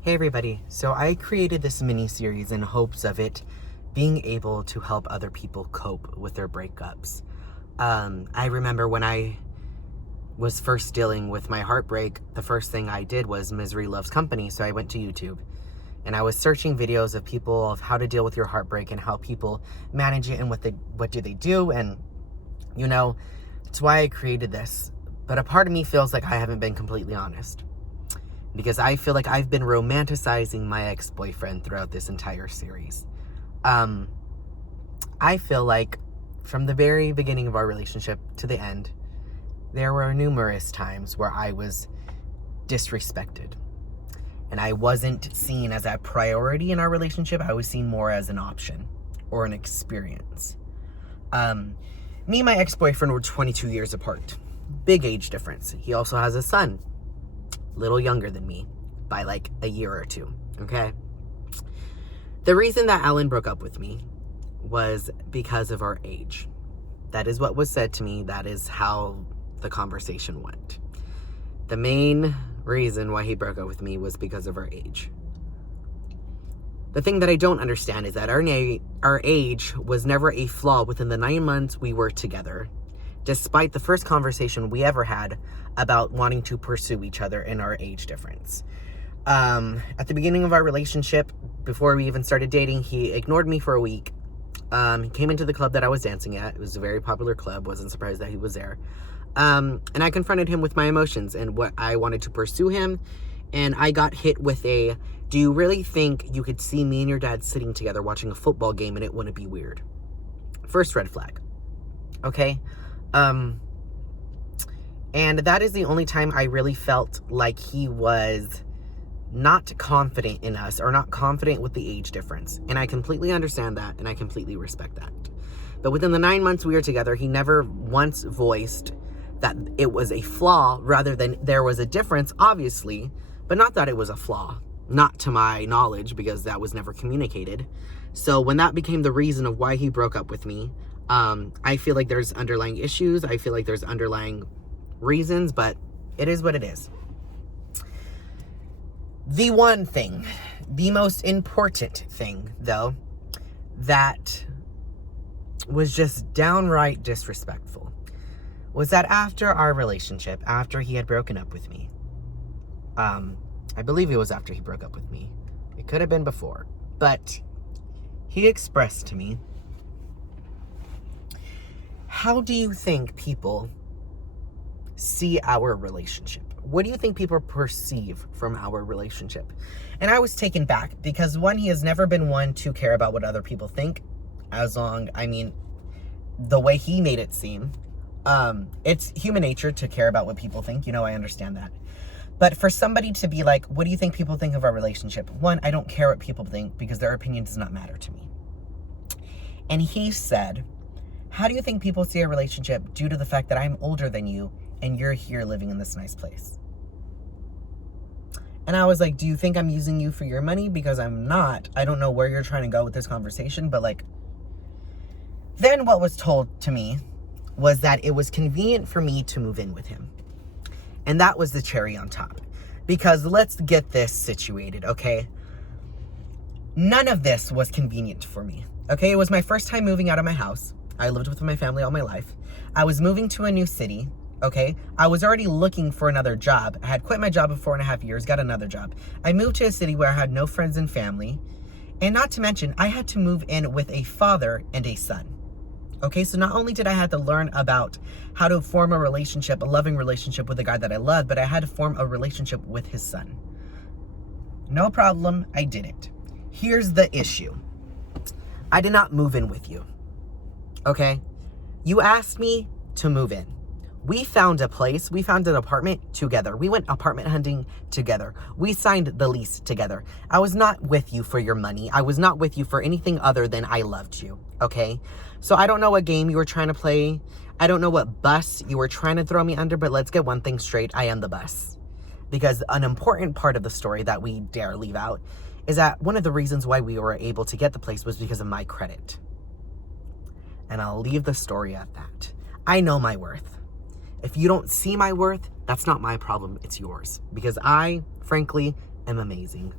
Hey everybody, so I created this mini-series in hopes of it being able to help other people cope with their breakups. I remember when I was first dealing with my heartbreak, the first thing I did was Misery Loves Company, so I went to YouTube. And I was searching videos of people of how to deal with your heartbreak and how people manage it and what do they do, and it's why I created this. But a part of me feels like I haven't been completely honest. Because I feel like I've been romanticizing my ex-boyfriend throughout this entire series. I feel like from the very beginning of our relationship to the end, there were numerous times where I was disrespected. And I wasn't seen as a priority in our relationship. I was seen more as an option or an experience. Me and my ex-boyfriend were 22 years apart. Big age difference. He also has a son. Little younger than me by like a year or two, okay? The reason that Alan broke up with me was because of our age. That is what was said to me. That is how the conversation went. The main reason why he broke up with me was because of our age. The thing that I don't understand is that our age was never a flaw within the 9 months we were together, despite the first conversation we ever had about wanting to pursue each other in our age difference. At the beginning of our relationship, before we even started dating, he ignored me for a week. He came into the club that I was dancing at. It was a very popular club. Wasn't surprised that he was there. And I confronted him with my emotions and what I wanted to pursue him. And I got hit with do you really think you could see me and your dad sitting together watching a football game and it wouldn't be weird? First red flag. Okay? And that is the only time I really felt like he was not confident in us or not confident with the age difference. And I completely understand that and I completely respect that. But within the 9 months we were together, he never once voiced that it was a flaw rather than there was a difference, obviously, but not that it was a flaw. Not to my knowledge, because that was never communicated. So when that became the reason of why he broke up with me, I feel like there's underlying issues. I feel like there's underlying reasons, but it is what it is. The one thing, the most important thing, though, that was just downright disrespectful was that after our relationship, after he had broken up with me, I believe it was after he broke up with me. It could have been before, but he expressed to me, how do you think people see our relationship? What do you think people perceive from our relationship? And I was taken back because one, he has never been one to care about what other people think. The way he made it seem, it's human nature to care about what people think. I understand that. But for somebody to be like, what do you think people think of our relationship? One, I don't care what people think because their opinion does not matter to me. And he said, how do you think people see a relationship due to the fact that I'm older than you and you're here living in this nice place? And I was like, do you think I'm using you for your money? Because I'm not. I don't know where you're trying to go with this conversation, but then what was told to me was that it was convenient for me to move in with him. And that was the cherry on top. Because let's get this situated, okay? None of this was convenient for me, okay? It was my first time moving out of my house. I lived with my family all my life. I was moving to a new city, okay? I was already looking for another job. I had quit my job of 4.5 years, got another job. I moved to a city where I had no friends and family. And not to mention, I had to move in with a father and a son. Okay, so not only did I have to learn about how to form a relationship, a loving relationship with a guy that I loved, but I had to form a relationship with his son. No problem, I did it. Here's the issue. I did not move in with you. Okay? You asked me to move in. We found a place. We found an apartment together. We went apartment hunting together. We signed the lease together. I was not with you for your money. I was not with you for anything other than I loved you. Okay? So I don't know what game you were trying to play. I don't know what bus you were trying to throw me under, but let's get one thing straight. I am the bus. Because an important part of the story that we dare leave out is that one of the reasons why we were able to get the place was because of my credit. And I'll leave the story at that. I know my worth. If you don't see my worth, that's not my problem, it's yours. Because I, frankly, am amazing.